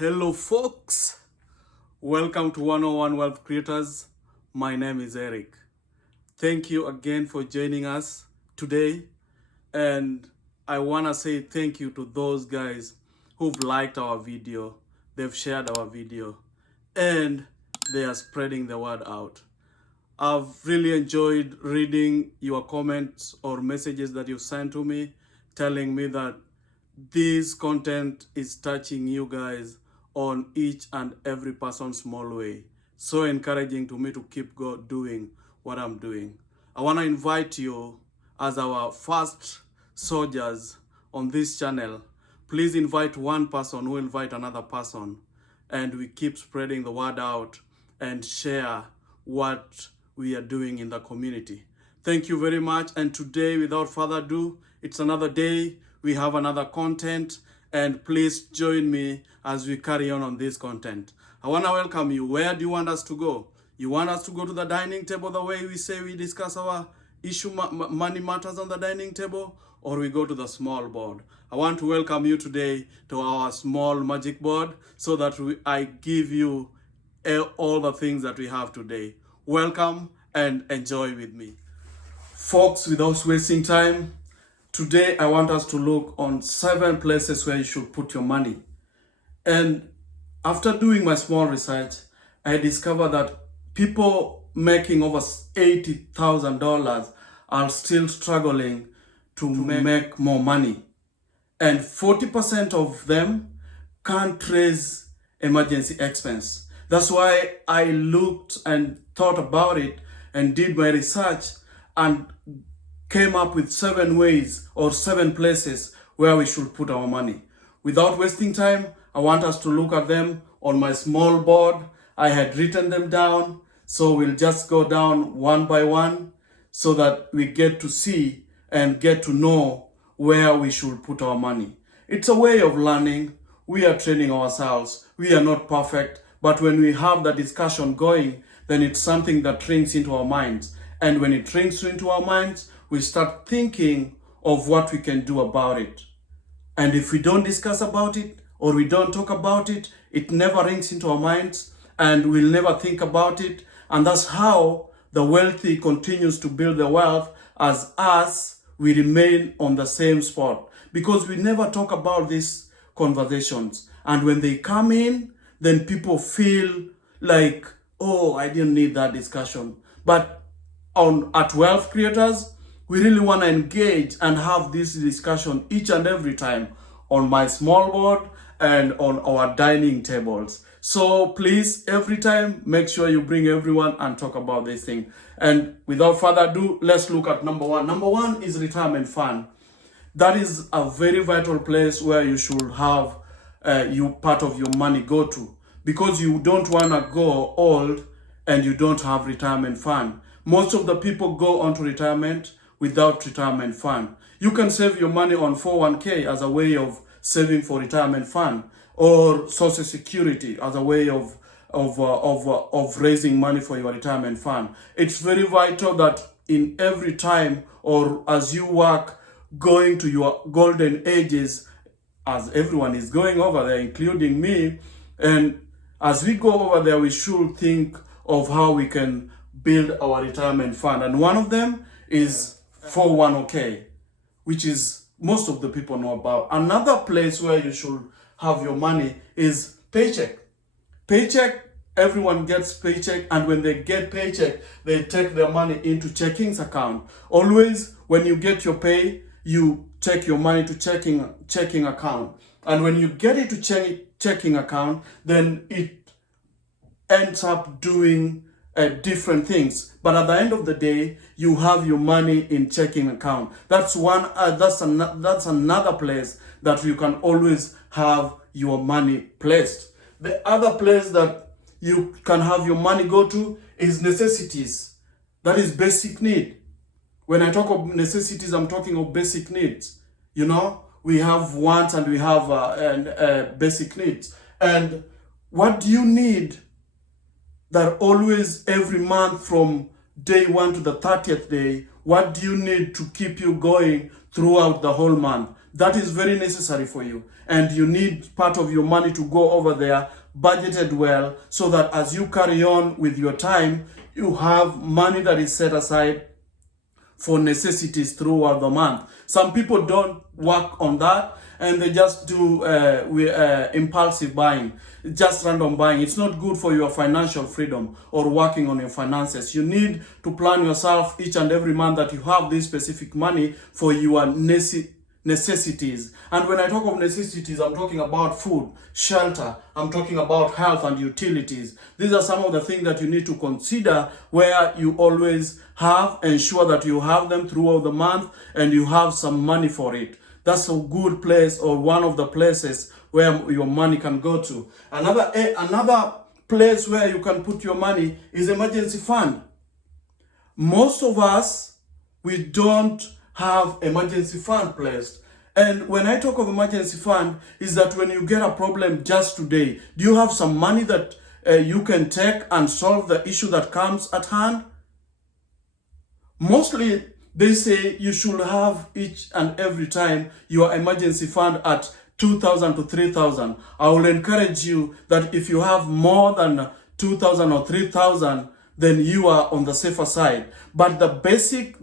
Hello folks, welcome to 101 Wealth Creators. My name is Eric. Thank you again for joining us today, and I want to say thank you to those guys who've liked our video, they've shared our video, and they are spreading the word out. I've really enjoyed reading your comments or messages that you sent to me telling me that this content is touching you guys on each and every person's small way. So encouraging to me to keep doing what I'm doing. I want to invite you as our first soldiers on this channel. Please invite one person who invite another person, and we keep spreading the word out and share what we are doing in the community. Thank you very much. And today, without further ado, it's another day. We have another content, and please join me as we carry on this content. I want to welcome you. Where do you want us to go? You want us to go to the dining table the way we say we discuss our money matters on the dining table, or we go to the small board? I want to welcome you today to our small magic board so that I give you all the things that we have today. Welcome and enjoy with me. Folks, without wasting time, today I want us to look on 7 places where you should put your money. And after doing my small research, I discovered that people making over $80,000 are still struggling to make more money. And 40% of them can't raise emergency expense. That's why I looked and thought about it and did my research and came up with 7 ways or 7 places where we should put our money. Without wasting time, I want us to look at them on my small board. I had written them down, so we'll just go down one by one so that we get to see and get to know where we should put our money. It's a way of learning. We are training ourselves. We are not perfect, but when we have the discussion going, then it's something that rings into our minds. And when it rings into our minds, we start thinking of what we can do about it. And if we don't discuss about it or we don't talk about it, it never rings into our minds and we'll never think about it. And that's how the wealthy continues to build their wealth, as us, we remain on the same spot because we never talk about these conversations. And when they come in, then people feel like, oh, I didn't need that discussion. But at Wealth Creators, we really want to engage and have this discussion each and every time on my small board and on our dining tables. So please, every time, make sure you bring everyone and talk about this thing. And without further ado, let's look at number 1. Number 1 is retirement fund. That is a very vital place where you should have part of your money go to, because you don't want to go old and you don't have retirement fund. Most of the people go on to retirement without retirement fund. You can save your money on 401k as a way of saving for retirement fund, or Social Security as a way of raising money for your retirement fund. It's very vital that in every time or as you work, going to your golden ages, as everyone is going over there, including me, and as we go over there, we should think of how we can build our retirement fund. And one of them is 401k, which is most of the people know about. Another place where you should have your money is paycheck. Paycheck, everyone gets paycheck, and when they get paycheck, they take their money into checkings account. Always, when you get your pay, you take your money to checking account. And when you get it to checking account, then it ends up doing different things. But at the end of the day, you have your money in checking account. That's another place that you can always have your money placed. The other place that you can have your money go to is necessities. That is basic need. When I talk of necessities, I'm talking of basic needs. You know, we have wants and we have basic needs. And what do you need that always every month from day 1 to the 30th day, what do you need to keep you going throughout the whole month? that is very necessary for you. And you need part of your money to go over there, budgeted well, so that as you carry on with your time, you have money that is set aside for necessities throughout the month. Some people don't work on that, and they just do impulsive buying, just random buying. It's not good for your financial freedom or working on your finances. You need to plan yourself each and every month that you have this specific money for your necessities. And when I talk of necessities, I'm talking about food, shelter, I'm talking about health and utilities. These are some of the things that you need to consider, where you always ensure that you have them throughout the month and you have some money for it. That's a good place, or one of the places where your money can go to. Another place where you can put your money is emergency fund. Most of us, we don't have emergency fund placed. And when I talk of emergency fund, is that when you get a problem just today, do you have some money that you can take and solve the issue that comes at hand? Mostly, they say you should have each and every time your emergency fund at 2,000 to 3,000. I will encourage you that if you have more than 2,000 or 3,000, then you are on the safer side. But the basic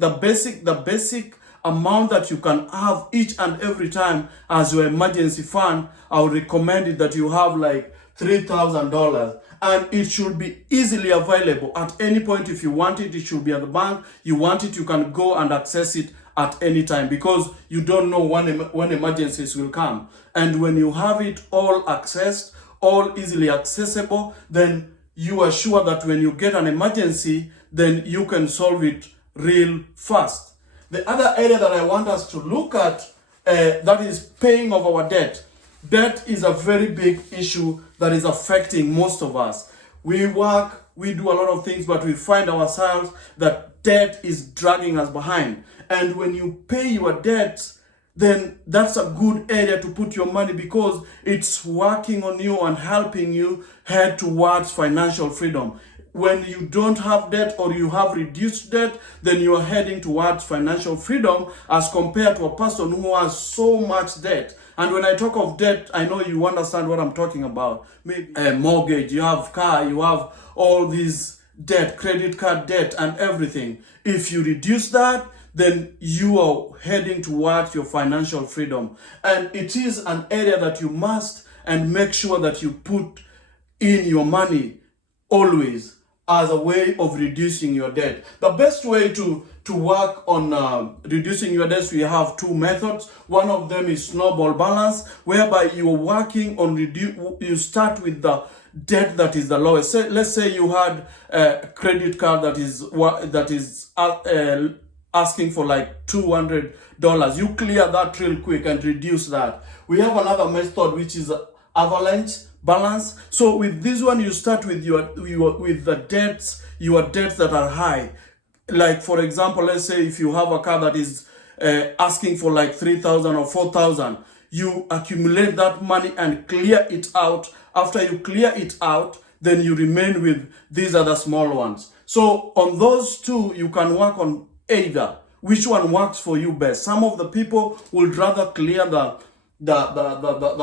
amount that you can have each and every time as your emergency fund, I would recommend it that you have like $3,000. And it should be easily available at any point. If you want it, it should be at the bank. You want it, you can go and access it at any time, because you don't know when emergencies will come. And when you have it all accessed, all easily accessible, then you are sure that when you get an emergency, then you can solve it real fast. The other area that I want us to look at, that is paying off our debt. Debt is a very big issue that is affecting most of us. We work, we do a lot of things, but we find ourselves that debt is dragging us behind. And when you pay your debts, then that's a good area to put your money, because it's working on you and helping you head towards financial freedom. When you don't have debt, or you have reduced debt, then you are heading towards financial freedom, as compared to a person who has so much debt. And when I talk of debt, I know you understand what I'm talking about. Maybe a mortgage, you have car, you have all these debt, credit card debt and everything. If you reduce that, then you are heading towards your financial freedom. And it is an area that you must and make sure that you put in your money always as a way of reducing your debt. The best way to work on reducing your debts, we have two methods. One of them is snowball balance, whereby you're working on you start with the debt that is the lowest. Let's say you had a credit card that is asking for like $200. You clear that real quick and reduce that. We have another method, which is avalanche balance. So with this one, you start with your debts that are high. Like, for example, let's say if you have a car that is asking for like 3,000 or 4,000, you accumulate that money and clear it out. After you clear it out, then you remain with these other small ones. So on those two, you can work on either. Which one works for you best? Some of the people would rather clear the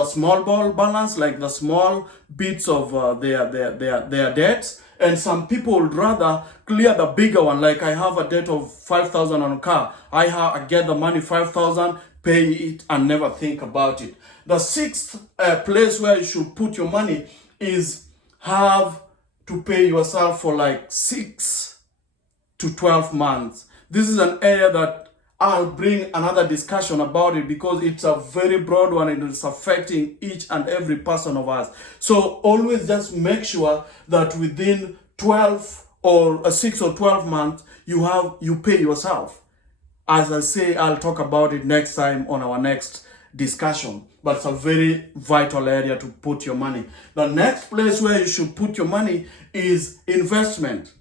small ball balance, like the small bits of their debts, and some people would rather clear the bigger one. Like, I have a debt of 5,000 on a car. I get the money 5,000, pay it, and never think about it. The sixth place where you should put your money is have to pay yourself for like 6 to 12 months. This is an area that I'll bring another discussion about it, because it's a very broad one and it's affecting each and every person of us. So always just make sure that within 12 or 6 or 12 months, you pay yourself. As I say, I'll talk about it next time on our next discussion. But it's a very vital area to put your money. The next place where you should put your money is investment.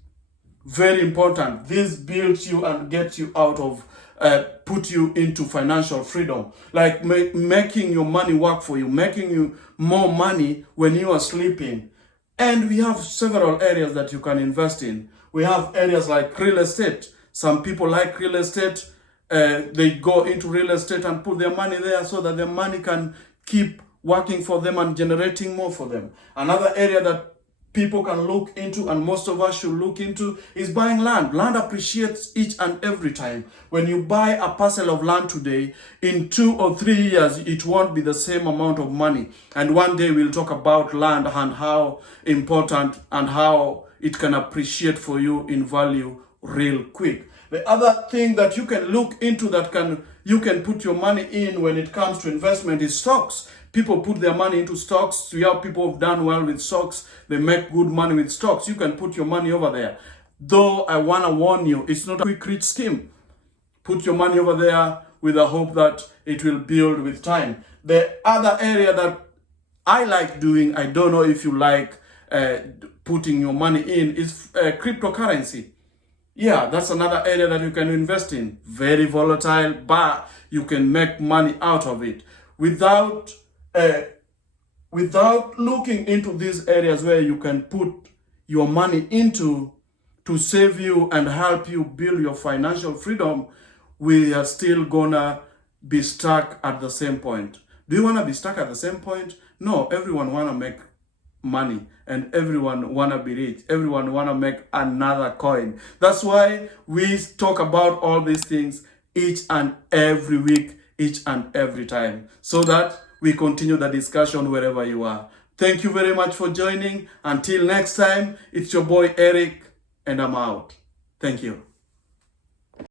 Very important. This builds you and gets you out of put you into financial freedom, like making your money work for you, making you more money when you are sleeping. And we have several areas that you can invest in. We have areas like real estate. Some people like real estate. they go into real estate and put their money there so that their money can keep working for them and generating more for them. Another area that people can look into, and most of us should look into, is buying land. Land appreciates each and every time. When you buy a parcel of land today, in 2 or 3 years, it won't be the same amount of money. And one day we'll talk about land and how important and how it can appreciate for you in value real quick. The other thing that you can look into that you can put your money in when it comes to investment is stocks. People put their money into stocks. We have people who've done well with stocks. They make good money with stocks. You can put your money over there. Though I want to warn you, it's not a quick rich scheme. Put your money over there with the hope that it will build with time. The other area that I like doing, I don't know if you like putting your money in, is cryptocurrency. Yeah, that's another area that you can invest in. Very volatile, but you can make money out of it without looking into these areas where you can put your money into to save you and help you build your financial freedom. We are still gonna be stuck at the same point. Do you want to be stuck at the same point? No, everyone want to make money and everyone want to be rich. Everyone want to make another coin. That's why we talk about all these things each and every week, each and every time, so that we continue the discussion wherever you are. Thank you very much for joining. Until next time, it's your boy Eric, and I'm out. Thank you.